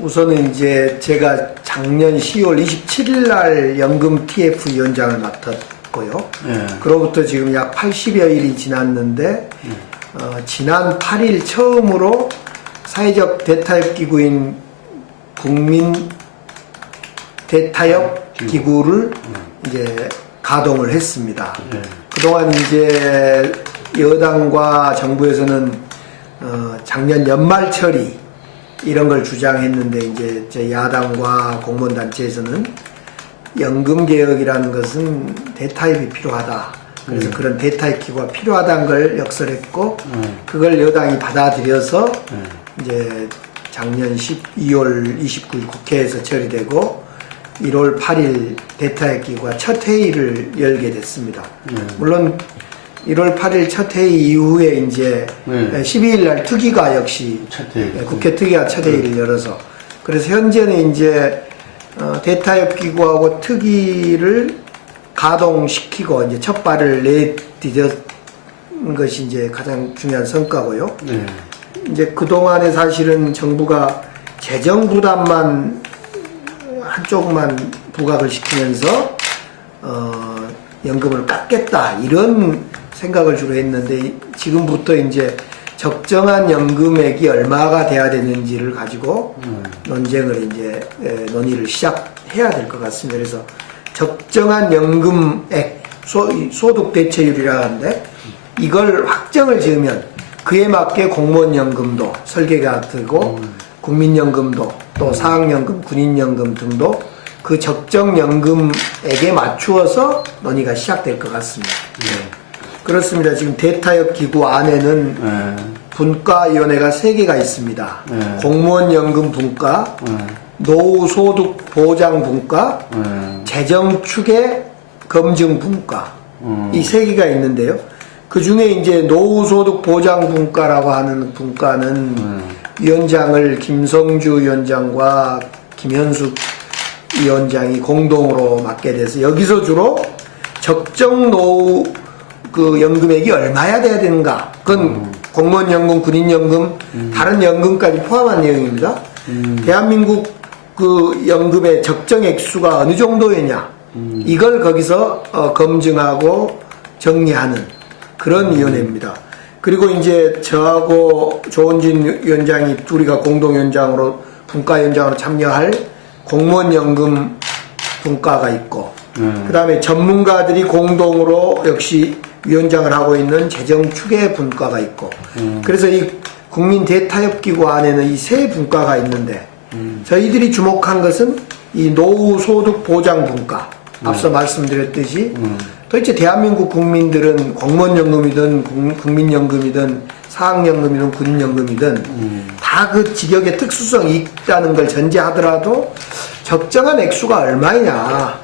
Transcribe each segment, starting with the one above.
우선은 이제 제가 작년 10월 27일 날 연금 TF 위원장을 맡았고요. 그로부터 지금 약 80여일이 지났는데, 지난 8일 처음으로 사회적 대타협 기구인 국민 대타협 기구를 이제 가동을 했습니다. 그동안 이제 여당과 정부에서는 작년 연말 처리 이런 걸 주장했는데, 이제 저 야당과 공무원단체에서는 연금 개혁이라는 것은 대타협이 필요하다. 그래서 그런 대타협 기구가 필요하다는 걸 역설했고, 그걸 여당이 받아들여서 이제 작년 12월 29일 국회에서 처리되고 1월 8일 대타협 기구가 첫 회의를 열게 됐습니다. 물론 1월 8일 첫 회의 이후에 이제 12일 날 특위가 역시 국회 특위가 첫 회의를 열어서, 그래서 현재는 이제 대타협 기구하고 특위를 가동시키고 이제 첫 발을 내디뎠는 것이 이제 가장 중요한 성과고요. 이제 그동안에 사실은 정부가 재정 부담만 한쪽만 부각을 시키면서 연금을 깎겠다 이런 생각을 주로 했는데, 지금부터 이제 적정한 연금액이 얼마가 돼야 되는지를 가지고 논쟁을 이제 논의를 시작해야 될 것 같습니다. 그래서 적정한 연금액, 소득 대체율이라 하는데, 이걸 확정을 지으면 그에 맞게 공무원 연금도 설계가 되고 국민연금도 또 사학연금, 군인연금 등도 그 적정 연금액에 맞추어서 논의가 시작될 것 같습니다. 그렇습니다. 지금 대타협 기구 안에는 분과위원회가 3개가 있습니다. 공무원 연금 분과, 노후 소득 보장 분과, 재정 추계 검증 분과, 이 3개가 있는데요. 그 중에 이제 노후 소득 보장 분과라고 하는 분과는 위원장을 김성주 위원장과 김현숙 위원장이 공동으로 맡게 돼서, 여기서 주로 적정 노후 그 연금액이 얼마야 돼야 되는가, 그건 공무원 연금, 군인 연금, 다른 연금까지 포함한 내용입니다. 대한민국 그 연금의 적정 액수가 어느 정도였냐, 이걸 거기서 검증하고 정리하는 그런 위원회입니다. 그리고 이제 저하고 조원진 위원장이 둘이가 공동위원장으로, 분과위원장으로 참여할 공무원 연금 분과가 있고, 그 다음에 전문가들이 공동으로 역시 위원장을 하고 있는 재정 추계 분과가 있고, 그래서 이 국민 대타협 기구 안에는 이 3 분과가 있는데, 저희들이 주목한 것은 이 노후 소득 보장 분과. 앞서 말씀드렸듯이 도대체 대한민국 국민들은 공무원연금이든 국민연금이든 사학연금이든 군인연금이든 다 그 직역의 특수성이 있다는 걸 전제하더라도 적정한 액수가 얼마냐,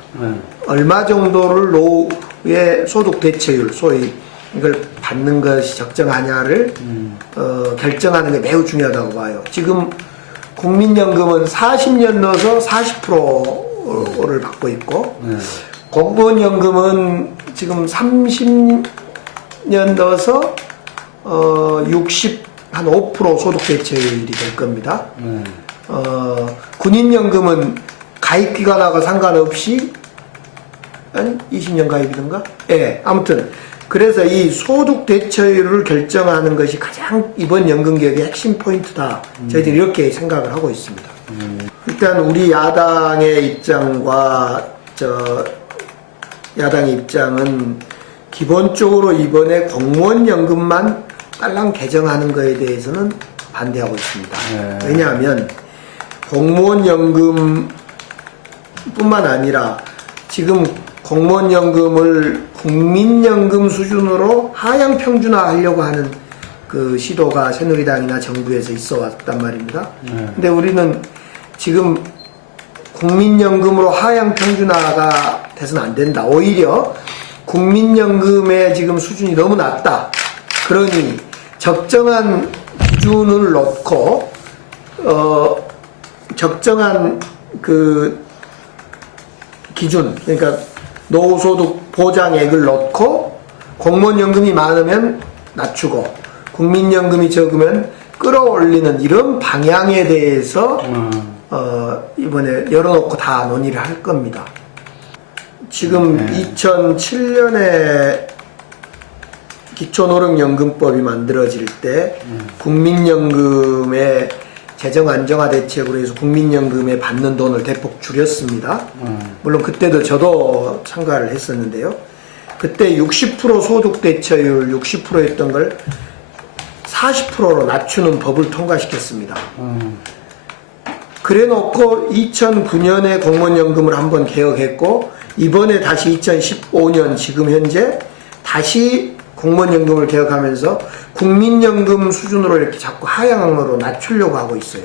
얼마 정도를 노후의 소득 대체율, 소위 이걸 받는 것이 적정하냐를 결정하는 게 매우 중요하다고 봐요. 지금 국민연금은 40년 넣어서 40%를 받고 있고, 공무원연금은 지금 30년 넣어서 65% 소득 대체율이 될 겁니다. 군인연금은 가입기간하고 상관없이, 아니 20년 가입이던가? 예, 아무튼 그래서 이 소득 대체율을 결정하는 것이 가장 이번 연금개혁의 핵심 포인트다. 저희들이 이렇게 생각을 하고 있습니다. 일단 우리 야당의 입장과 야당의 입장은 기본적으로 이번에 공무원 연금만 딸랑 개정하는 것에 대해서는 반대하고 있습니다. 왜냐하면 공무원 연금 뿐만 아니라 지금 공무원 연금을 국민연금 수준으로 하향 평준화하려고 하는 그 시도가 새누리당이나 정부에서 있어 왔단 말입니다. 근데 우리는 지금 국민연금으로 하향 평준화가 돼서는 안 된다. 오히려 국민연금의 지금 수준이 너무 낮다. 그러니 적정한 기준을 놓고 적정한 그 기준, 그러니까 노후소득 보장액을 놓고 공무원연금이 많으면 낮추고 국민연금이 적으면 끌어올리는 이런 방향에 대해서 이번에 열어놓고 다 논의를 할 겁니다. 지금 2007년에 기초노령연금법이 만들어질 때 국민연금의 재정 안정화 대책으로 해서 국민연금에 받는 돈을 대폭 줄였습니다. 물론 그때도 저도 참가를 했었는데요. 그때 60% 소득 대체율 60%였던 걸 40%로 낮추는 법을 통과시켰습니다. 그래 놓고 2009년에 공무원연금을 한번 개혁했고 이번에 다시 2015년 지금 현재 다시 공무원연금을 개혁하면서 국민연금 수준으로 이렇게 자꾸 하향으로 낮추려고 하고 있어요.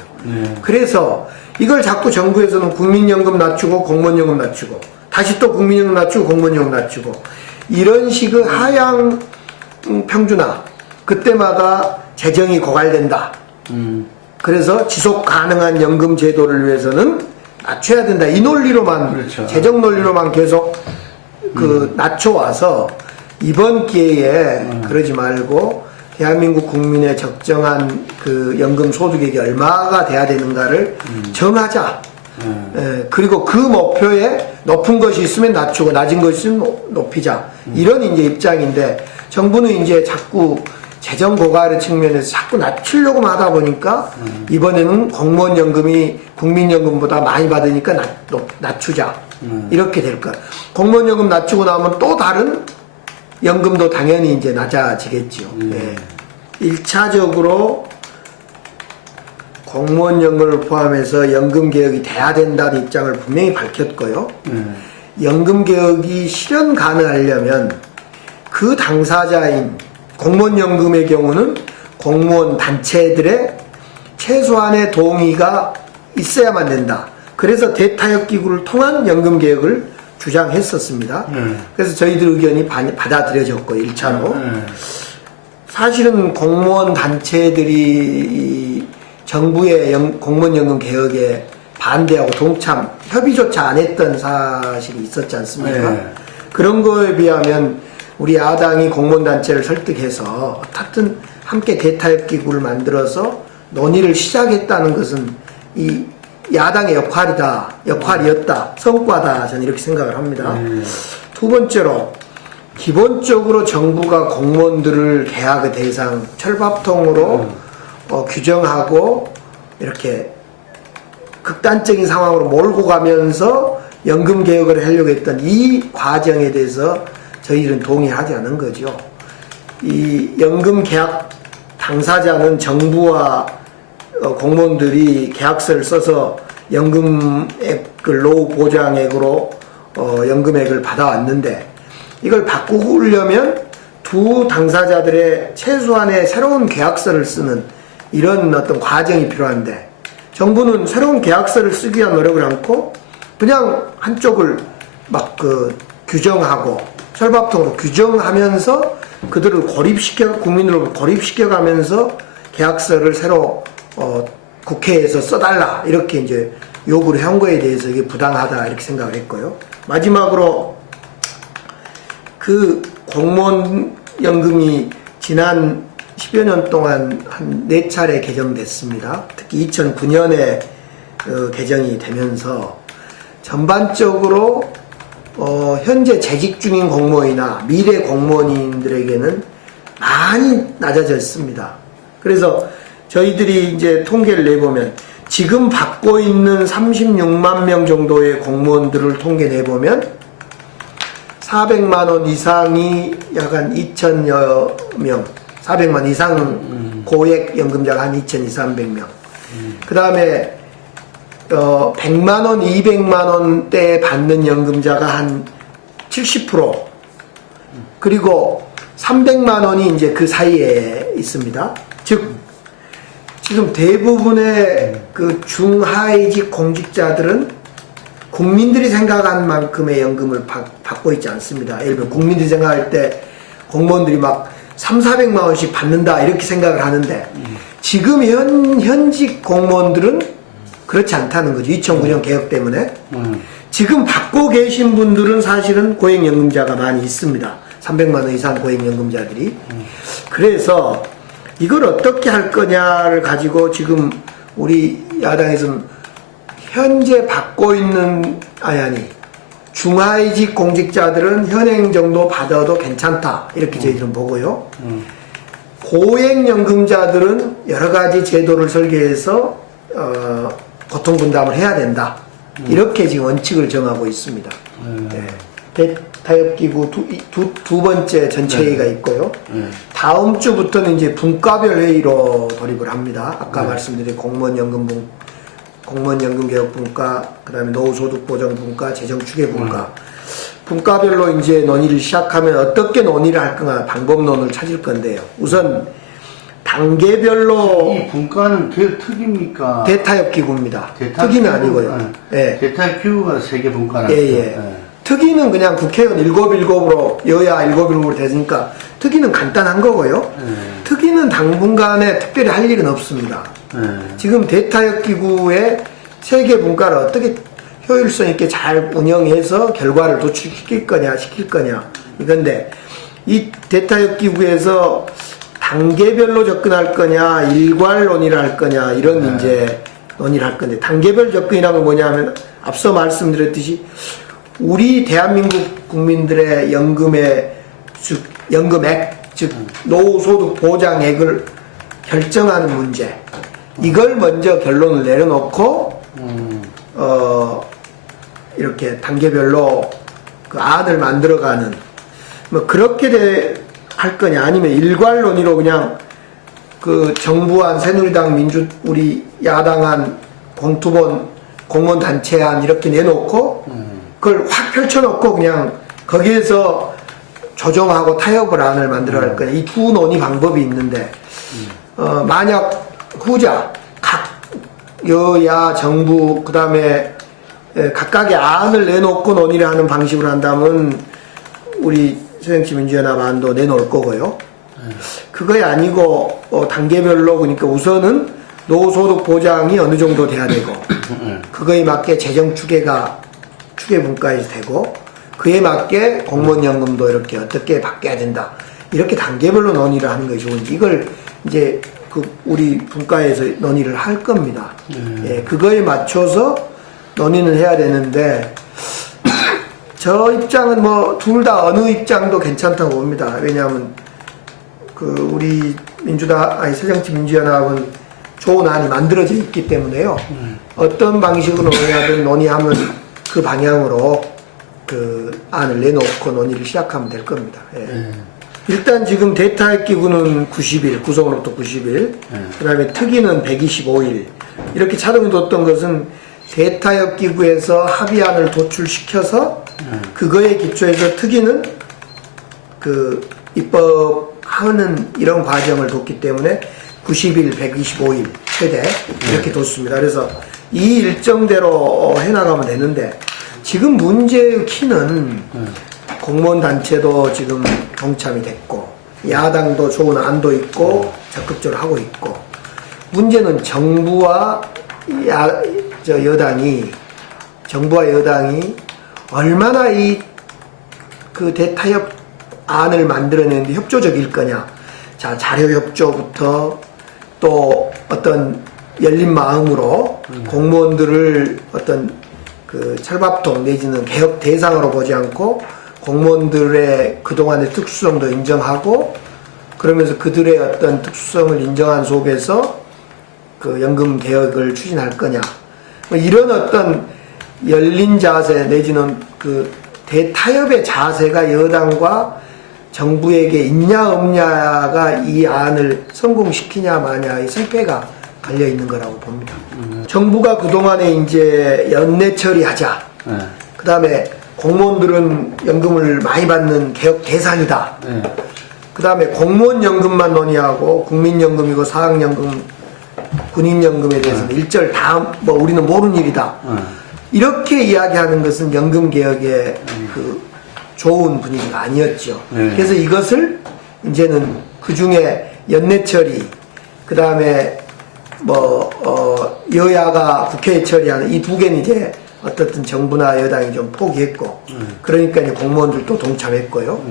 그래서 이걸 자꾸 정부에서는 국민연금 낮추고 공무원연금 낮추고 다시 또 국민연금 낮추고 공무원연금 낮추고 이런 식의 하향 평준화 그때마다 재정이 고갈된다. 그래서 지속 가능한 연금 제도를 위해서는 낮춰야 된다. 이 논리로만 그렇죠. 재정 논리로만 계속 낮춰와서 이번 기회에 그러지 말고 대한민국 국민의 적정한 그 연금 소득액이 얼마가 돼야 되는가를 정하자. 그리고 그 목표에 높은 것이 있으면 낮추고 낮은 것이 있으면 높이자. 이런 이제 입장인데 정부는 이제 자꾸 재정 고갈의 측면에서 자꾸 낮추려고 하다 보니까 이번에는 공무원연금이 국민연금보다 많이 받으니까 낮추자. 이렇게 될 거야. 공무원연금 낮추고 나면 또 다른 연금도 당연히 이제 낮아지겠죠. 1차적으로 공무원연금을 포함해서 연금개혁이 돼야 된다는 입장을 분명히 밝혔고요. 연금개혁이 실현 가능하려면 그 당사자인 공무원연금의 경우는 공무원 단체들의 최소한의 동의가 있어야만 된다. 그래서 대타협기구를 통한 연금개혁을 주장했었습니다. 그래서 저희들 의견이 받아들여졌고 1차로 사실은 공무원 단체들이 정부의 공무원연금 개혁에 반대하고 동참, 협의조차 안 했던 사실이 있었지 않습니까? 그런 거에 비하면 우리 야당이 공무원단체를 설득해서 어떻든 함께 대타협기구를 만들어서 논의를 시작했다는 것은 이 야당의 역할이었다, 성과다, 저는 이렇게 생각을 합니다. 두 번째로, 기본적으로 정부가 공무원들을 계약의 대상, 철밥통으로 규정하고 이렇게 극단적인 상황으로 몰고 가면서 연금 개혁을 하려고 했던 이 과정에 대해서 저희들은 동의하지 않은 거죠. 이 연금 계약 당사자는 정부와 공무원들이 계약서를 써서 연금액을 노후 보장액으로 연금액을 받아왔는데 이걸 바꾸려면 두 당사자들의 최소한의 새로운 계약서를 쓰는 이런 어떤 과정이 필요한데 정부는 새로운 계약서를 쓰기 위한 노력을 않고 그냥 한쪽을 막 규정하고 철밥통으로 규정하면서 그들을 국민으로 고립시켜가면서 계약서를 새로 국회에서 써달라 이렇게 이제 요구를 한 거에 대해서 이게 부당하다 이렇게 생각을 했고요. 마지막으로 그 공무원연금이 지난 10여 년 동안 한 4차례 개정됐습니다. 특히 2009년에 개정이 되면서 전반적으로 현재 재직 중인 공무원이나 미래 공무원인들에게는 많이 낮아졌습니다. 그래서 저희들이 이제 통계를 내보면 지금 받고 있는 36만 명 정도의 공무원들을 통계 내보면 400만 원 이상이 약 한 2천여 명, 400만 이상 고액 연금자가 한 2,200~300명. 그 다음에 100만 원, 200만 원대 받는 연금자가 한 70%. 그리고 300만 원이 이제 그 사이에 있습니다. 즉, 지금 대부분의 그 중하위직 공직자들은 국민들이 생각한 만큼의 연금을 받고 있지 않습니다. 예를 들어 국민들이 생각할 때 공무원들이 막 300~400만 원씩 받는다 이렇게 생각을 하는데 지금 현직 공무원들은 그렇지 않다는 거죠. 2009년 개혁 때문에. 지금 받고 계신 분들은 사실은 고액연금자가 많이 있습니다. 300만 원 이상 고액연금자들이. 그래서 이걸 어떻게 할 거냐를 가지고 지금 우리 야당에서는 현재 받고 있는 아니 중하위직 공직자들은 현행 정도 받아도 괜찮다 이렇게 저희들은 보고요. 고액연금자들은 여러 가지 제도를 설계해서 고통 분담을 해야 된다. 이렇게 지금 원칙을 정하고 있습니다. 네. 대타협기구 두 번째 전체 회의가 있고요. 다음 주부터는 이제 분과별 회의로 돌입을 합니다. 아까 말씀드린 공무원연금 개혁 분과, 그다음에 노후소득 보장 분과, 재정 추계 분과. 분과별로 이제 논의를 시작하면 어떻게 논의를 할 거냐 방법론을 찾을 건데요. 우선 단계별로 이 분과는 특입니까? 대타협기구입니다. 특위는 아니고요. 네. 대타협기구가 세계 분과는. 예. 특위는 그냥 국회의원 7으로 여야 7으로 되니까 특위는 간단한 거고요. 특위는 당분간에 특별히 할 일은 없습니다. 지금 대타협기구의 세계 분과를 어떻게 효율성 있게 잘 운영해서 결과를 도출시킬 거냐 시킬 거냐 이건데, 이 대타협기구에서 단계별로 접근할 거냐 일괄 논의를 할 거냐 이런 이제 논의를 할 건데, 단계별 접근이라는 건 뭐냐면 앞서 말씀드렸듯이 우리 대한민국 국민들의 연금액, 즉 노후소득 보장액을 결정하는 문제, 이걸 먼저 결론을 내려놓고 이렇게 단계별로 그 안을 만들어가는, 뭐 그렇게 할 거냐 아니면 일괄 논의로 그냥 그 정부안, 새누리당, 우리 야당안, 공투본, 공무원단체안 이렇게 내놓고 그걸 확 펼쳐놓고 그냥 거기에서 조정하고 타협을 안을 만들어 갈 거냐, 이 두 논의 방법이 있는데, 만약 후자 각 여야 정부 그 다음에 각각의 안을 내놓고 논의를 하는 방식으로 한다면 우리 새정치민주연합안도 내놓을 거고요. 그거이 아니고 단계별로, 그러니까 우선은 노후소득 보장이 어느 정도 돼야 되고 그거에 맞게 재정 추계 분과에서 되고 그에 맞게 공무원연금도 이렇게 어떻게 바뀌어야 된다, 이렇게 단계별로 논의를 하는 것이 좋은지, 이걸 이제 우리 분과에서 논의를 할 겁니다. 예, 그거에 맞춰서 논의는 해야 되는데, 저 입장은 뭐 둘 다 어느 입장도 괜찮다고 봅니다. 왜냐하면 우리 새정치민주연합은 좋은 안이 만들어져 있기 때문에요. 어떤 방식으로 논의하면 그 방향으로 그 안을 내놓고 논의를 시작하면 될 겁니다. 예. 일단 지금 대타협기구는 90일, 구성으로부터 90일, 그 다음에 특위는 125일, 이렇게 차등이 뒀던 것은 대타협기구에서 합의안을 도출시켜서 그거에 기초해서 특위는 그 입법하는 이런 과정을 뒀기 때문에 90일, 125일 최대 이렇게 뒀습니다. 그래서 이 일정대로 해나가면 되는데, 지금 문제의 키는 공무원 단체도 지금 동참이 됐고 야당도 좋은 안도 있고 적극적으로 하고 있고, 문제는 정부와 여당이 얼마나 그 대타협 안을 만들어내는데 협조적일 거냐. 자, 자료협조부터 또 어떤 열린 마음으로 공무원들을 어떤 그 철밥통 내지는 개혁 대상으로 보지 않고 공무원들의 그동안의 특수성도 인정하고, 그러면서 그들의 어떤 특수성을 인정한 속에서 그 연금 개혁을 추진할 거냐, 뭐 이런 어떤 열린 자세 내지는 그 대타협의 자세가 여당과 정부에게 있냐 없냐가 이 안을 성공시키냐 마냐의 승패가 갈려 있는 거라고 봅니다. 정부가 그동안에 이제 연내 처리하자. 그 다음에 공무원들은 연금을 많이 받는 개혁 대상이다. 그 다음에 공무원 연금만 논의하고 국민연금이고 사학연금, 군인연금에 대해서는 일절 다 뭐 우리는 모르는 일이다. 이렇게 이야기하는 것은 연금 개혁의 그 좋은 분위기가 아니었죠. 그래서 이것을 이제는 그 중에 연내 처리, 그 다음에 여야가 국회에 처리하는 이 두 개는 이제 어떻든 정부나 여당이 좀 포기했고, 그러니까 이제 공무원들도 동참했고요.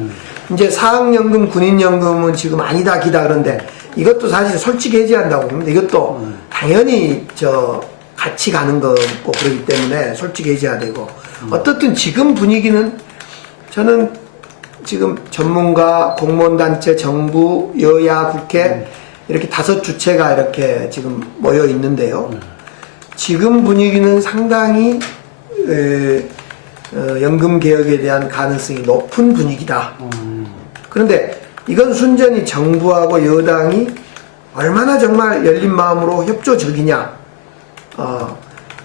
이제 사학연금, 군인연금은 지금 아니다 기다 그런데 이것도 사실 솔직히 해지한다고 봅니다. 이것도 당연히 같이 가는 거고 그렇기 때문에 솔직히 해지해야 되고 어떻든 지금 분위기는 저는 지금 전문가, 공무원단체, 정부, 여야, 국회 이렇게 5주체가 이렇게 지금 모여 있는데요. 지금 분위기는 상당히 연금 개혁에 대한 가능성이 높은 분위기다. 그런데 이건 순전히 정부하고 여당이 얼마나 정말 열린 마음으로 협조적이냐.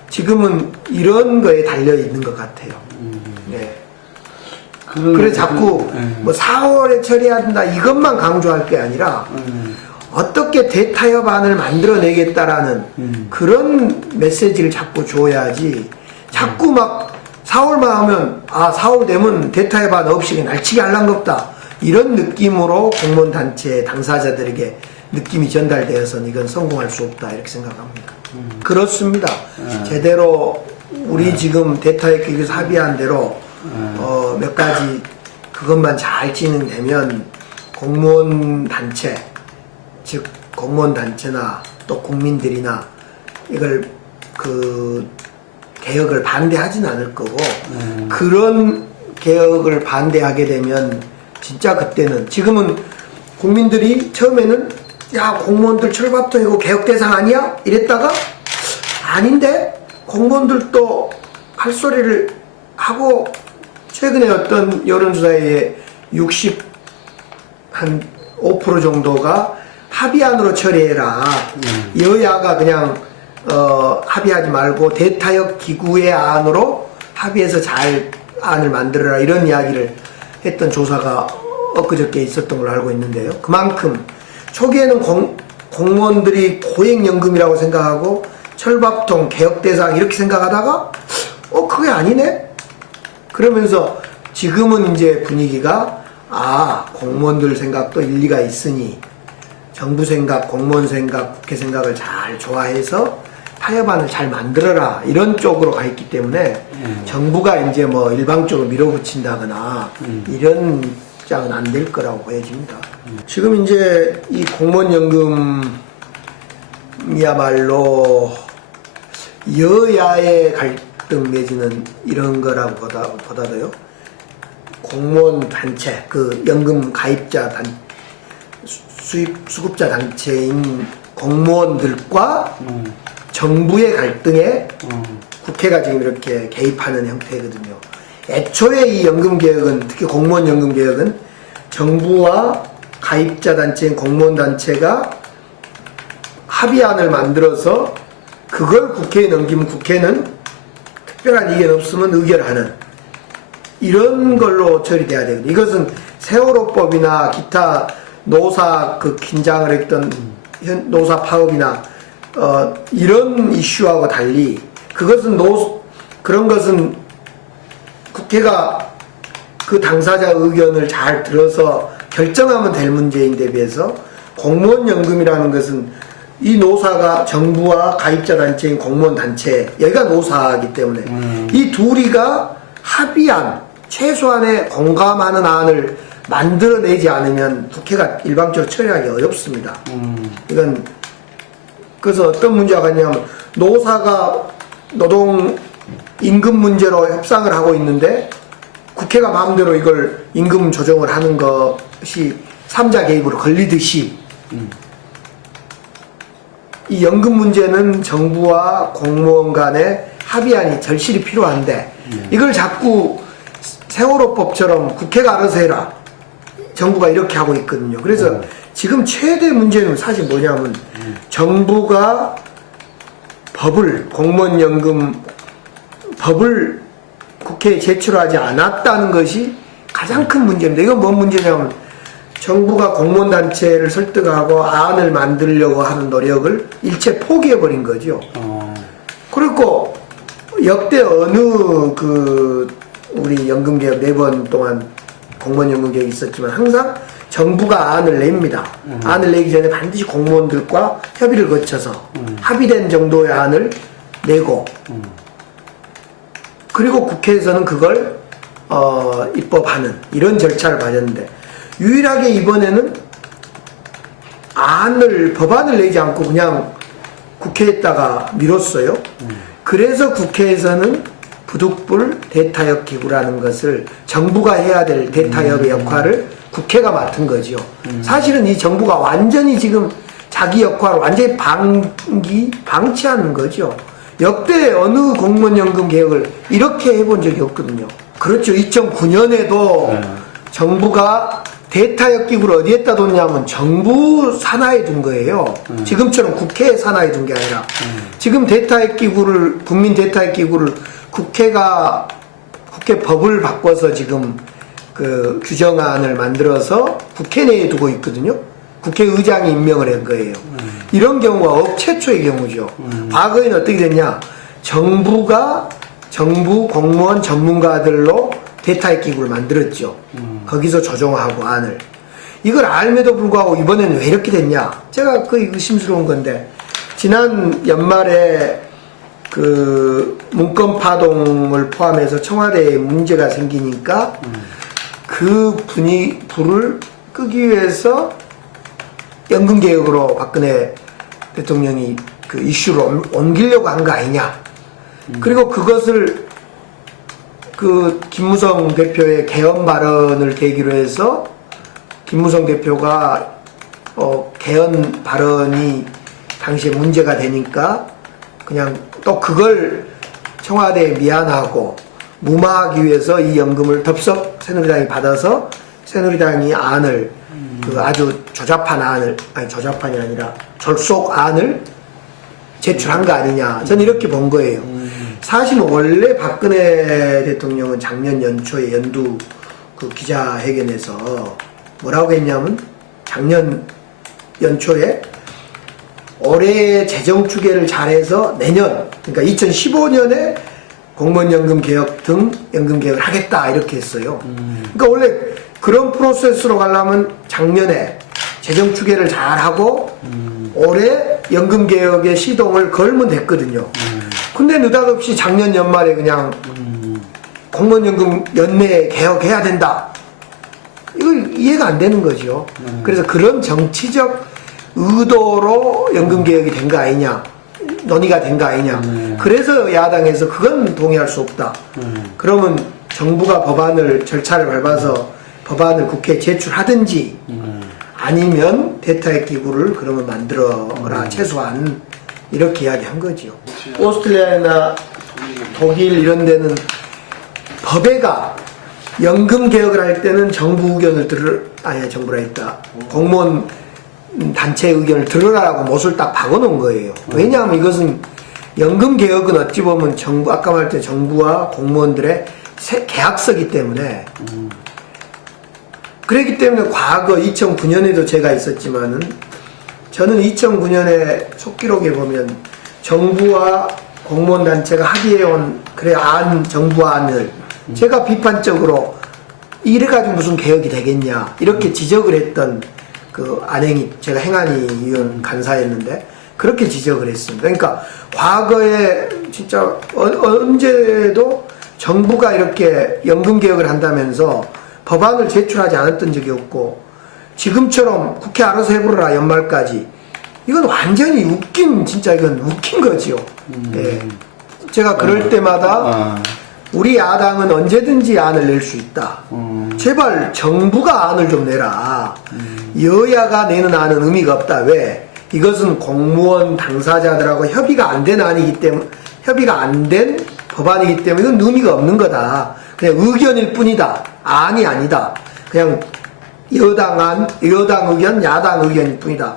지금은 이런 거에 달려 있는 것 같아요. 네. 그래서 자꾸 뭐 4월에 처리해야 된다 이것만 강조할 게 아니라 어떻게 대타협안을 만들어내겠다라는 그런 메시지를 자꾸 줘야지 자꾸 막 4월만 하면 4월 되면 대타협안 없이 그냥 날치기 할란 없다 이런 느낌으로 공무원단체 당사자들에게 느낌이 전달되어서는 이건 성공할 수 없다 이렇게 생각합니다. 그렇습니다. 제대로 우리 지금 대타협 기구에서 합의한 대로 몇 가지 그것만 잘 진행되면 공무원 단체 즉 공무원 단체나 또 국민들이나 이걸 개혁을 반대하진 않을 거고 그런 개혁을 반대하게 되면 진짜 그때는 지금은 국민들이 처음에는 야 공무원들 철밥통이고 개혁 대상 아니야? 이랬다가 아닌데 공무원들도 할 소리를 하고 최근에 어떤 여론조사에 5% 정도가 합의안으로 처리해라. 여야가 그냥 합의하지 말고 대타협 기구의 안으로 합의해서 잘 안을 만들어라 이런 이야기를 했던 조사가 엊그저께 있었던 걸로 알고 있는데요. 그만큼 초기에는 공무원들이 고액연금이라고 생각하고 철밥통 개혁대상 이렇게 생각하다가 그게 아니네? 그러면서 지금은 이제 분위기가 공무원들 생각도 일리가 있으니 정부 생각, 공무원 생각, 국회 생각을 잘 조화해서 타협안을 잘 만들어라 이런 쪽으로 가 있기 때문에 정부가 이제 뭐 일방적으로 밀어붙인다거나 이런 입장은 안 될 거라고 보여집니다. 지금 이제 이 공무원연금이야말로 여야의 갈등 내지는 이런 거라고 보다도요. 공무원 단체, 연금 가입자 수급자 단체인 공무원들과 정부의 갈등에 국회가 지금 이렇게 개입하는 형태거든요. 애초에 이 연금개혁은, 특히 공무원 연금개혁은 정부와 가입자 단체인 공무원 단체가 합의안을 만들어서 그걸 국회에 넘기면 국회는 특별한 이견 없으면 의결하는 이런 걸로 처리돼야 되거든요. 이것은 세월호법이나 기타 노사 긴장을 했던 노사 파업이나 이런 이슈하고 달리 그런 것은 국회가 그 당사자 의견을 잘 들어서 결정하면 될 문제인데 비해서 공무원 연금이라는 것은 이 노사가 정부와 가입자 단체인 공무원 단체 여기가 노사이기 때문에 이 둘이가 합의안 최소한의 공감하는 안을 만들어내지 않으면 국회가 일방적으로 처리하기 어렵습니다. 이건 그래서 어떤 문제가 있냐면 노사가 노동 임금 문제로 협상을 하고 있는데 국회가 마음대로 이걸 임금 조정을 하는 것이 3자 개입으로 걸리듯이 이 연금 문제는 정부와 공무원 간의 합의안이 절실히 필요한데 이걸 자꾸 세월호법처럼 국회가 알아서 해라. 정부가 이렇게 하고 있거든요. 그래서 지금 최대 문제는 사실 뭐냐면 정부가 공무원 연금 법을 국회에 제출하지 않았다는 것이 가장 큰 문제입니다. 이건 뭔 문제냐면 정부가 공무원 단체를 설득하고 안을 만들려고 하는 노력을 일체 포기해버린 거죠. 그리고 역대 어느 우리 연금개혁 4번 동안 공무원 연금개혁이 있었지만 항상 정부가 안을 냅니다. 안을 내기 전에 반드시 공무원들과 협의를 거쳐서 합의된 정도의 안을 내고 그리고 국회에서는 그걸 입법하는 이런 절차를 밟았는데 유일하게 이번에는 법안을 내지 않고 그냥 국회에다가 밀었어요. 그래서 국회에서는 부득불 대타협 기구라는 것을 정부가 해야 될 대타협의 역할을 국회가 맡은 거죠. 사실은 이 정부가 완전히 지금 자기 역할을 완전히 방치하는 거죠. 역대 어느 공무원연금 개혁을 이렇게 해본 적이 없거든요. 그렇죠. 2009년에도 정부가 대타협 기구를 어디에다 뒀냐면 정부 산하에 둔 거예요. 지금처럼 국회 산하에 둔 게 아니라 지금 대타협 기구를 국민 대타협 기구를 국회 법을 바꿔서 지금 그 규정안을 만들어서 국회 내에 두고 있거든요. 국회의장이 임명을 한 거예요. 이런 경우가 최초의 경우죠. 과거에는 어떻게 됐냐? 정부 공무원 전문가들로 대타협 기구를 만들었죠. 거기서 조정하고 안을. 이걸 알면도 불구하고 이번에는 왜 이렇게 됐냐? 제가 그 의심스러운 건데 지난 연말에 그 문건 파동을 포함해서 청와대에 문제가 생기니까 그 불을 끄기 위해서 연금 개혁으로 박근혜 대통령이 그 이슈를 옮기려고 한 거 아니냐? 그리고 그것을 그 김무성 대표의 개헌 발언을 계기로 해서 김무성 대표가 개헌 발언이 당시에 문제가 되니까 그냥 또 그걸 청와대에 미안하고 무마하기 위해서 이 연금을 덥석 새누리당이 받아서 새누리당이 안을 그 아주 조잡한이 아니라 졸속안을 제출한 거 아니냐. 저는 이렇게 본 거예요. 사실 원래 박근혜 대통령은 작년 연초에 연두 그 기자회견에서 뭐라고 했냐면 작년 연초에 올해 재정 추계를 잘해서 내년, 그러니까 2015년에 공무원연금 개혁 등 연금 개혁을 하겠다 이렇게 했어요. 그러니까 원래 그런 프로세스로 가려면 작년에 재정 추계를 잘하고 올해 연금 개혁의 시동을 걸면 됐거든요. 근데 느닷없이 작년 연말에 그냥 공무원연금 연내에 개혁해야 된다. 이거 이해가 안 되는 거죠. 그래서 그런 정치적 의도로 연금 개혁이 된 거 아니냐, 논의가 된 거 아니냐. 그래서 야당에서 그건 동의할 수 없다. 그러면 정부가 절차를 밟아서 법안을 국회에 제출하든지 아니면 대타협 기구를 그러면 만들어라 최소한 이렇게 이야기한 거죠. 오스트리아나 독일 이런 데는 법에가 연금 개혁을 할 때는 정부 의견을 정부라 했다. 공무원 단체 의견을 들으라고 못을 딱 박아놓은 거예요. 왜냐하면 이것은 연금 개혁은 어찌 보면 아까 말했던 정부와 공무원들의 계약서기 때문에 그렇기 때문에 과거 2009년에도 제가 있었지만은 저는 2009년에 속기록에 보면 정부와 공무원 단체가 합의해온 정부 안을 제가 비판적으로 이래가지고 무슨 개혁이 되겠냐 이렇게 지적을 했던 그 안행이 제가 행안위 위원 간사였는데 그렇게 지적을 했습니다. 그러니까 과거에 진짜 언제도 정부가 이렇게 연금 개혁을 한다면서 법안을 제출하지 않았던 적이 없고 지금처럼 국회 알아서 해보라 연말까지 이건 완전히 이건 웃긴 거지요. 예. 제가 그럴 때마다 우리 야당은 언제든지 안을 낼 수 있다. 제발 정부가 안을 좀 내라. 여야가 내는 안은 의미가 없다. 왜? 이것은 공무원 당사자들하고 협의가 안 된 법안이기 때문에 이건 의미가 없는 거다. 그냥 의견일 뿐이다. 안이 아니다. 그냥 여당 의견, 야당 의견일 뿐이다.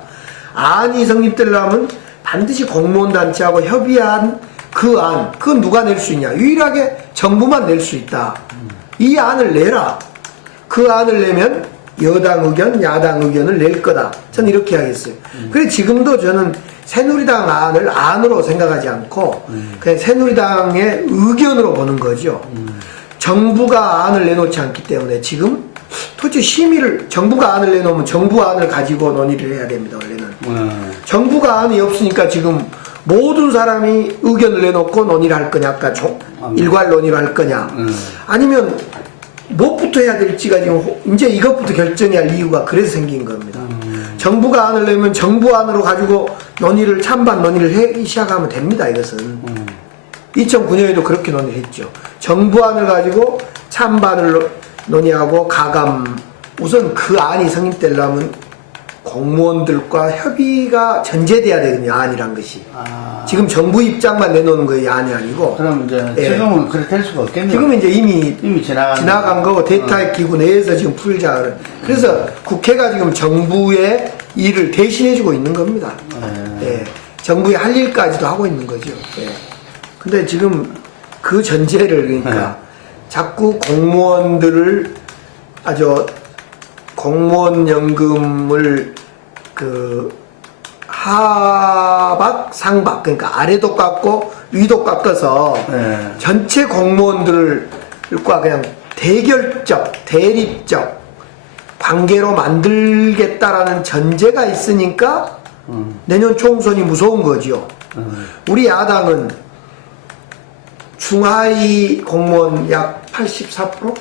안이 성립되려면 반드시 공무원 단체하고 협의한 그건 누가 낼 수 있냐? 유일하게 정부만 낼 수 있다. 이 안을 내라. 그 안을 내면 여당 의견, 야당 의견을 낼 거다. 저는 이렇게 하겠어요. 그래 지금도 저는 새누리당 안을 안으로 생각하지 않고 그냥 새누리당의 의견으로 보는 거죠. 정부가 안을 내놓지 않기 때문에 지금 도대체 정부가 안을 내놓으면 정부 안을 가지고 논의를 해야 됩니다. 원래는. 정부가 안이 없으니까 지금 모든 사람이 의견을 내놓고 논의를 할 거냐, 아까 일괄 논의를 할 거냐, 아니면 무엇부터 해야 될지가 지금 이제 이것부터 결정해야 할 이유가 그래서 생긴 겁니다. 정부가 안을 내면 정부 안으로 가지고 논의를 찬반 논의를 해 시작하면 됩니다. 이것은 2009년에도 그렇게 논의를 했죠. 정부 안을 가지고 찬반을 논의하고 가감 우선 그 안이 성립되려면 공무원들과 협의가 전제돼야 되거든요. 안이란 것이. 아. 지금 정부 입장만 내놓는 거예요. 안이 아니고. 그럼 이제 예. 지금은 그렇게 될 수가 없겠네요. 지금은 이제 이미 지나간 거고 데이터 기구 내에서 지금 풀자. 그래서 국회가 지금 정부의 일을 대신해주고 있는 겁니다. 예. 정부의 할 일까지도 하고 있는 거죠. 예. 근데 지금 그 전제를 그러니까 자꾸 공무원들을 아주 공무원 연금을 그 하박 상박 그러니까 아래도 깎고 위도 깎아서 전체 공무원들과 그냥 대결적 대립적 관계로 만들겠다라는 전제가 있으니까 내년 총선이 무서운 거죠. 우리 야당은 중하위 공무원 약 84%?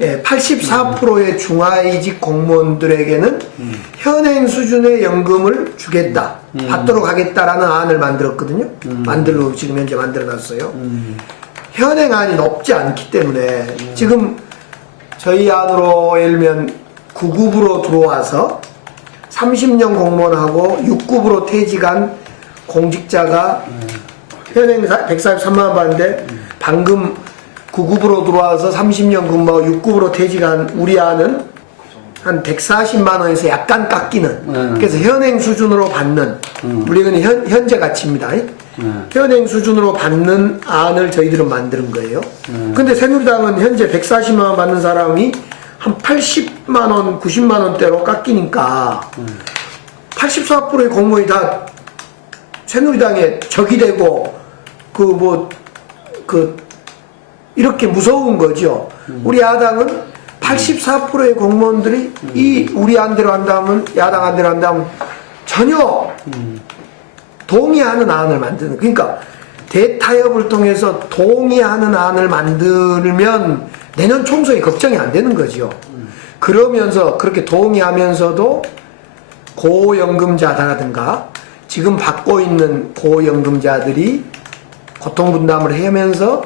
예, 84%의 중하위직 공무원들에게는 현행 수준의 연금을 주겠다, 받도록 하겠다라는 안을 만들었거든요. 만들고 지금 현재 만들어놨어요. 현행 안이 높지 않기 때문에 지금 저희 안으로 예를 들면 9급으로 들어와서 30년 공무원하고 6급으로 퇴직한 공직자가 현행 143만 원 받는데 방금 9급으로 들어와서 30년 근무하고 6급으로 퇴직한 우리 안은 한 140만 원에서 약간 깎이는 그래서 현행 수준으로 받는 우리는 현재 가치입니다. 현행 수준으로 받는 안을 저희들은 만드는 거예요. 근데 새누리당은 현재 140만 원 받는 사람이 한 80만 원, 90만 원대로 깎이니까 84%의 공무원이 다 새누리당에 적이 되고 이렇게 무서운 거죠. 우리 야당은 84%의 공무원들이 이 우리 안대로 한다면 야당 안대로 한다면 전혀 동의하는 안을 만드는 그러니까 대타협을 통해서 동의하는 안을 만들면 내년 총선이 걱정이 안 되는 거죠. 그러면서 그렇게 동의하면서도 고연금자라든가 지금 받고 있는 고연금자들이 고통분담을 하면서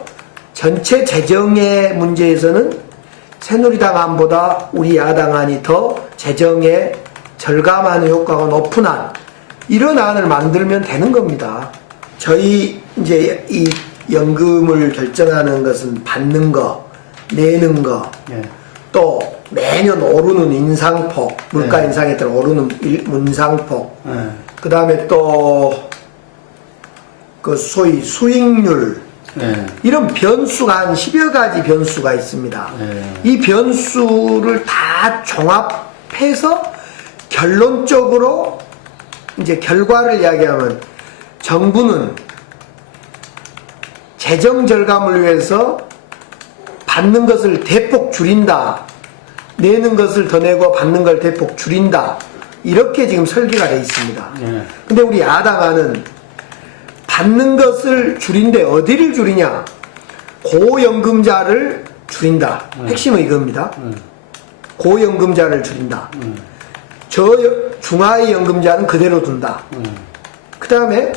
전체 재정의 문제에서는 새누리당 안보다 우리 야당 안이 더 재정에 절감하는 효과가 높은 안 이런 안을 만들면 되는 겁니다. 저희 이제 이 연금을 결정하는 것은 받는 거, 내는 거, 또 매년 오르는 인상폭, 물가 인상에 따라 오르는 인상폭, 그 다음에 또 그 소위 수익률 이런 변수가 한 10여 가지 변수가 있습니다. 이 변수를 다 종합해서 결론적으로 이제 결과를 이야기하면 정부는 재정 절감을 위해서 받는 것을 대폭 줄인다. 내는 것을 더 내고 받는 걸 대폭 줄인다. 이렇게 지금 설계가 되어 있습니다. 근데 우리 야당안은 받는 것을 줄인데 어디를 줄이냐? 고연금자를 줄인다. 핵심은 이겁니다. 고연금자를 줄인다. 저 중하위 연금자는 그대로 둔다. 그 다음에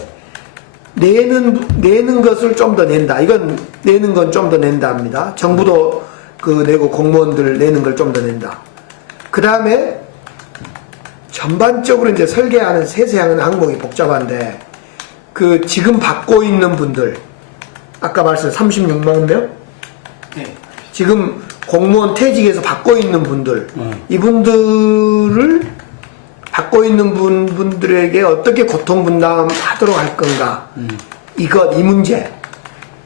내는 것을 좀 더 낸다. 이건 내는 건 좀 더 낸다 합니다. 정부도 내고 공무원들 내는 걸 좀 더 낸다. 그 다음에 전반적으로 이제 설계하는 세세한 항목이 복잡한데 지금 받고 있는 분들 아까 말씀 36만 명? 네. 지금 공무원 퇴직해서 받고 있는 분들 이분들을 받고 있는 분들에게 어떻게 고통분담하도록 할 건가 이 문제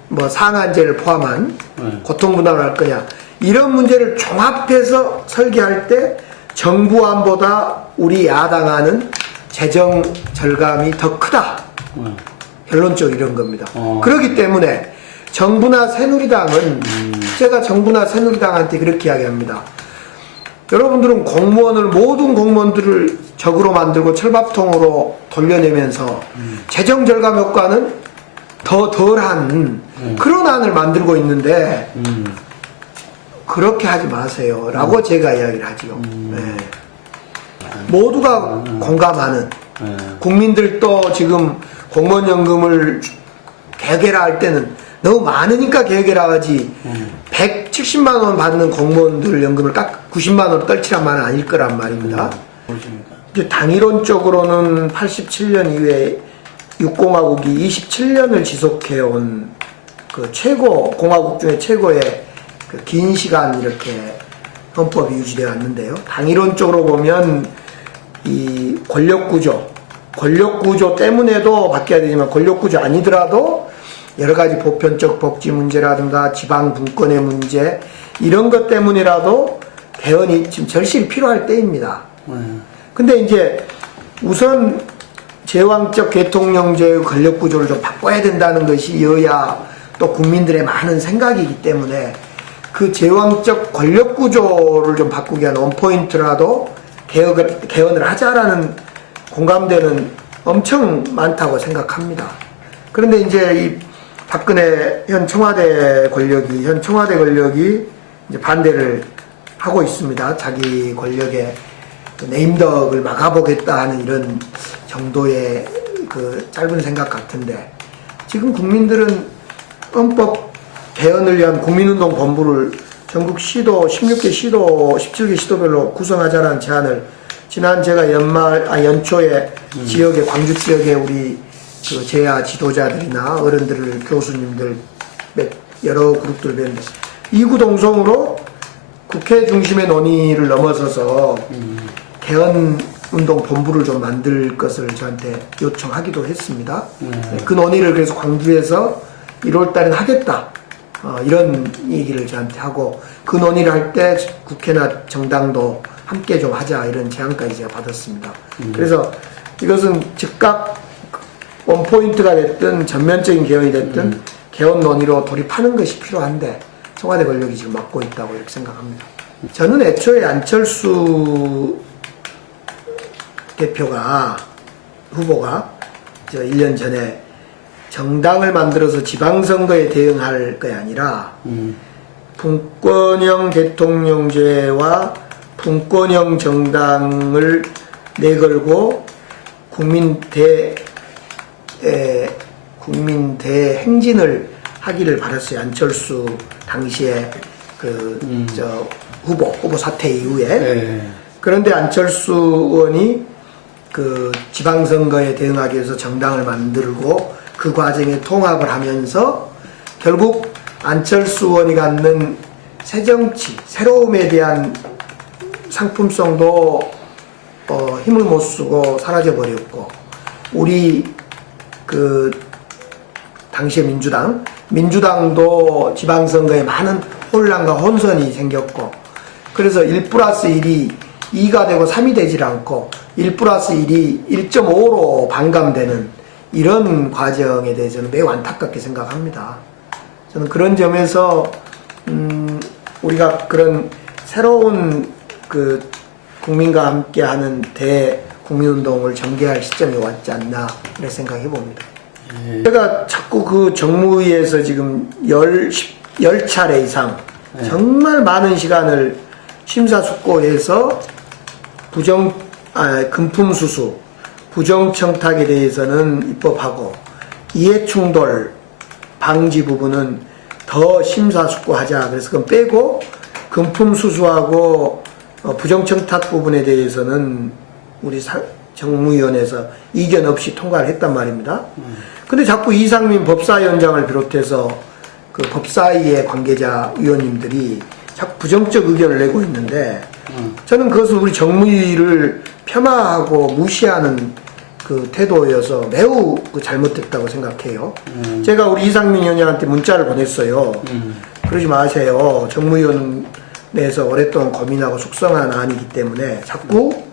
뭐 상한제를 포함한 고통분담을 할 거냐 이런 문제를 종합해서 설계할 때 정부안보다 우리 야당안은 재정 절감이 더 크다 결론적으로 이런 겁니다. 그렇기 때문에 정부나 새누리당은 제가 정부나 새누리당한테 그렇게 이야기합니다. 여러분들은 모든 공무원들을 적으로 만들고 철밥통으로 돌려내면서 재정 절감 효과는 더 덜한 그런 안을 만들고 있는데 그렇게 하지 마세요 라고 제가 이야기를 하지요. 네. 모두가 공감하는 국민들도 지금 공무원연금을 개혁해라 할 때는 너무 많으니까 개혁해라 하지 170만 원 받는 공무원들 연금을 딱 90만 원으로 떨치란 말은 아닐 거란 말입니다. 이제 당이론적으로는 87년 이후에 6공화국이 27년을 지속해온 그 최고 공화국 중에 최고의 그 긴 시간 이렇게 헌법이 유지되어 왔는데요. 당이론적으로 보면 이 권력구조 때문에도 바뀌어야 되지만 권력구조 아니더라도 여러 가지 보편적 복지 문제라든가 지방 분권의 문제 이런 것 때문이라도 개헌이 지금 절실히 필요할 때입니다. 근데 이제 우선 제왕적 대통령제의 권력구조를 좀 바꿔야 된다는 것이 여야 또 국민들의 많은 생각이기 때문에 그 제왕적 권력구조를 좀 바꾸기 위한 원포인트라도 개헌을 하자라는 공감대는 엄청 많다고 생각합니다. 그런데 이제 이 박근혜 현 청와대 권력이 이제 반대를 하고 있습니다. 자기 권력의 네임덕을 막아보겠다 하는 이런 정도의 그 짧은 생각 같은데 지금 국민들은 헌법 개헌을 위한 국민운동 본부를 전국 시도 16개 시도 17개 시도별로 구성하자라는 제안을 지난 제가 연초에 지역에 광주 지역에 우리 그 제야 지도자들이나 어른들을 교수님들 여러 그룹들 뵀는데 이구동성으로 국회 중심의 논의를 넘어서서 개헌 운동 본부를 좀 만들 것을 저한테 요청하기도 했습니다. 그 논의를 그래서 광주에서 1월 달에 하겠다. 이런 얘기를 저한테 하고 그 논의를 할 때 국회나 정당도 함께 좀 하자 이런 제안까지 제가 받았습니다. 그래서 이것은 즉각 원포인트가 됐든 전면적인 개헌이 됐든 개헌 논의로 돌입하는 것이 필요한데 청와대 권력이 지금 막고 있다고 이렇게 생각합니다. 저는 애초에 안철수 후보가 1년 전에 정당을 만들어서 지방선거에 대응할 것이 아니라 분권형 대통령제와 분권형 정당을 내걸고 국민 대행진을 하기를 바랐어요. 안철수 당시에 후보 사퇴 이후에. 그런데 안철수 의원이 그 지방선거에 대응하기 위해서 정당을 만들고 그 과정에 통합을 하면서 결국 안철수 의원이 갖는 새정치, 새로움에 대한 상품성도 힘을 못 쓰고 사라져 버렸고 우리 그 당시의 민주당도 지방선거에 많은 혼란과 혼선이 생겼고 그래서 1+1이 2가 되고 3이 되질 않고 1+1이 1.5로 반감되는 이런 과정에 대해서는 매우 안타깝게 생각합니다. 저는 그런 점에서 우리가 그런 새로운 그 국민과 함께하는 대국민운동을 전개할 시점이 왔지 않나 그렇게 생각해 봅니다. 제가 자꾸 그 정무위에서 지금 10차례 이상 정말 많은 시간을 심사숙고해서 금품수수, 부정청탁에 대해서는 입법하고 이해충돌 방지 부분은 더 심사숙고하자. 그래서 그건 빼고 금품수수하고 부정청탁 부분에 대해서는 우리 정무위원회에서 이견 없이 통과를 했단 말입니다. 근데 자꾸 이상민 법사위원장을 비롯해서 그 법사위의 관계자 위원님들이 자꾸 부정적 의견을 내고 있는데 저는 그것은 우리 정무위를 폄하하고 무시하는 그 태도여서 매우 잘못됐다고 생각해요. 제가 우리 이상민 위원장한테 문자를 보냈어요. 그러지 마세요. 정무위원회에서 오랫동안 고민하고 숙성한 안이기 때문에 자꾸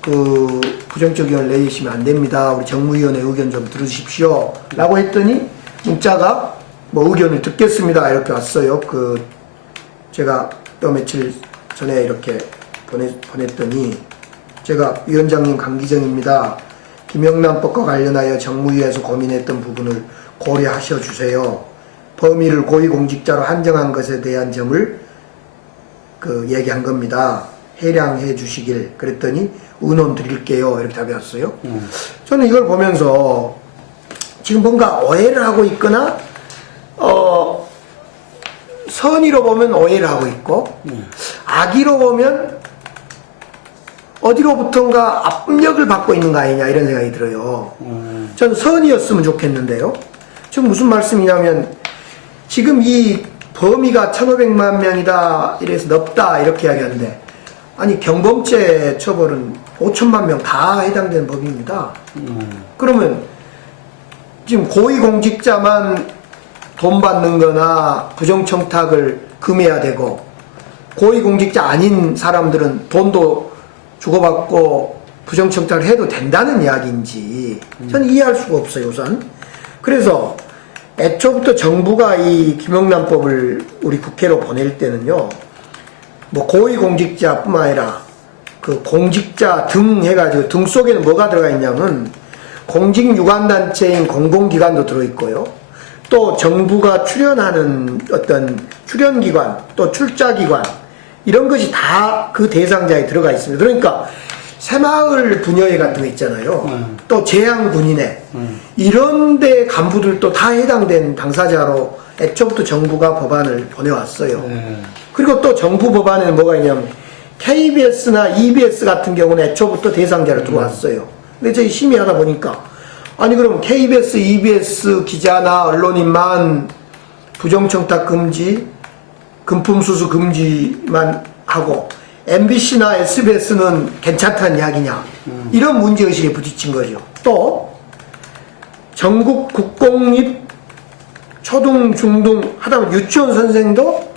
그 부정적 의견을 내시면 안 됩니다. 우리 정무위원회 의견 좀 들으십시오. 라고 했더니 문자가 뭐 의견을 듣겠습니다. 이렇게 왔어요. 제가 또 며칠 전에 이렇게 보냈더니 제가 위원장님 강기정입니다. 김영란법과 관련하여 정무위에서 고민했던 부분을 고려하셔 주세요. 범위를 고위공직자로 한정한 것에 대한 점을 얘기한 겁니다. 해량해 주시길 그랬더니 의논 드릴게요 이렇게 답이 왔어요. 저는 이걸 보면서 지금 뭔가 오해를 하고 있거나 선의로 보면 오해를 하고 있고 악의로 보면 어디로부턴가 압력을 받고 있는 거 아니냐 이런 생각이 들어요. 저는 선의였으면 좋겠는데요. 지금 무슨 말씀이냐면 지금 이 범위가 1500만 명이다 이래서 넓다 이렇게 이야기하는데 아니 경범죄 처벌은 5천만 명 다 해당되는 법입니다. 그러면 지금 고위공직자만 돈 받는 거나 부정청탁을 금해야 되고 고위공직자 아닌 사람들은 돈도 주고받고 부정청탁을 해도 된다는 이야기인지 저는 이해할 수가 없어요 우선. 그래서 애초부터 정부가 이 김영란법을 우리 국회로 보낼 때는요 뭐 고위공직자뿐만 아니라 그 공직자 등 해가지고 등 속에는 뭐가 들어가 있냐면 공직유관단체인 공공기관도 들어있고요 또 정부가 출연하는 어떤 출연기관 또 출자기관 이런 것이 다 그 대상자에 들어가 있습니다. 그러니까 새마을 분여회 같은 거 있잖아요. 또 재향군인회 이런 데 간부들도 다 해당된 당사자로 애초부터 정부가 법안을 보내왔어요. 그리고 또 정부 법안에는 뭐가 있냐면 KBS나 EBS 같은 경우는 애초부터 대상자로 들어왔어요. 근데 저희 심의하다 보니까 아니 그럼 KBS, EBS 기자나 언론인만 부정청탁 금지, 금품수수 금지만 하고 MBC나 SBS는 괜찮다는 이야기냐 이런 문제의식에 부딪힌 거죠. 또 전국 국공립 초등 중등 하다못해 유치원 선생도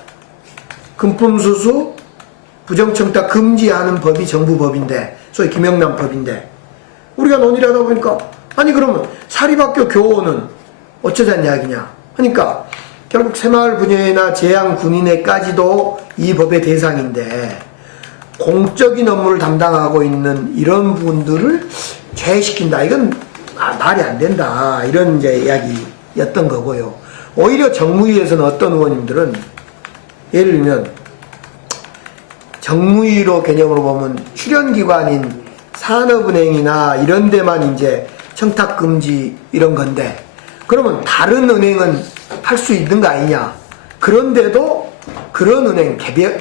금품수수 부정청탁 금지하는 법이 정부 법인데 소위 김영란 법인데 우리가 논의를 하다 보니까 아니 그러면 사립학교 교원은 어쩌자는 이야기냐 하니까 결국 새마을 분여회나 재향군인회까지도 이 법의 대상인데 공적인 업무를 담당하고 있는 이런 분들을 제외시킨다. 이건 말이 안 된다. 이런 이제 이야기였던 거고요. 오히려 정무위에서는 어떤 의원님들은 예를 들면 정무위로 개념으로 보면 출연기관인 산업은행이나 이런 데만 이제 청탁금지 이런 건데 그러면 다른 은행은 할 수 있는 거 아니냐. 그런데도 그런 은행,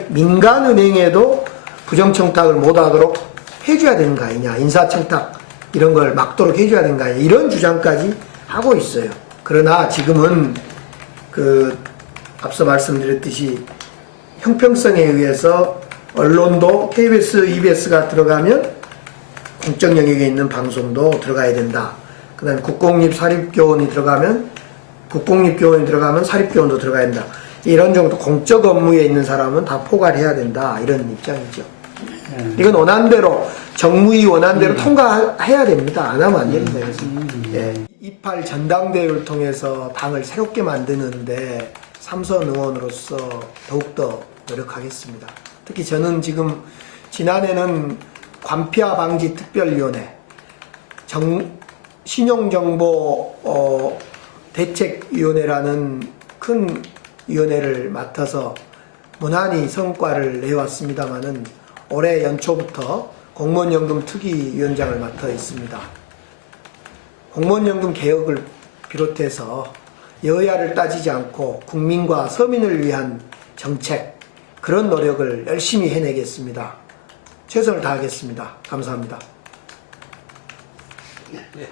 민간은행에도 부정청탁을 못하도록 해줘야 되는 거 아니냐. 인사청탁 이런 걸 막도록 해줘야 되는 거 아니냐. 이런 주장까지 하고 있어요. 그러나 지금은 앞서 말씀드렸듯이 형평성에 의해서 언론도 KBS, EBS가 들어가면 공적 영역에 있는 방송도 들어가야 된다. 그 다음에 국공립 들어가면 사립교원도 들어가야 된다. 이런 정도 공적 업무에 있는 사람은 다 포괄해야 된다. 이런 입장이죠. 이건 원안대로 정무위 원안대로 통과해야 됩니다. 안 하면 안 됩니다. 그래서. 이팔 전당대회를 통해서 당을 새롭게 만드는데 삼선 의원으로서 더욱더 노력하겠습니다. 특히 저는 지금 지난해는 관피아 방지 특별위원회 신용정보 대책위원회라는 큰 위원회를 맡아서 무난히 성과를 내왔습니다마는 올해 연초부터 공무원연금 특위위원장을 맡아 있습니다. 공무원연금 개혁을 비롯해서 여야를 따지지 않고 국민과 서민을 위한 정책 그런 노력을 열심히 해내겠습니다. 최선을 다하겠습니다. 감사합니다. 네.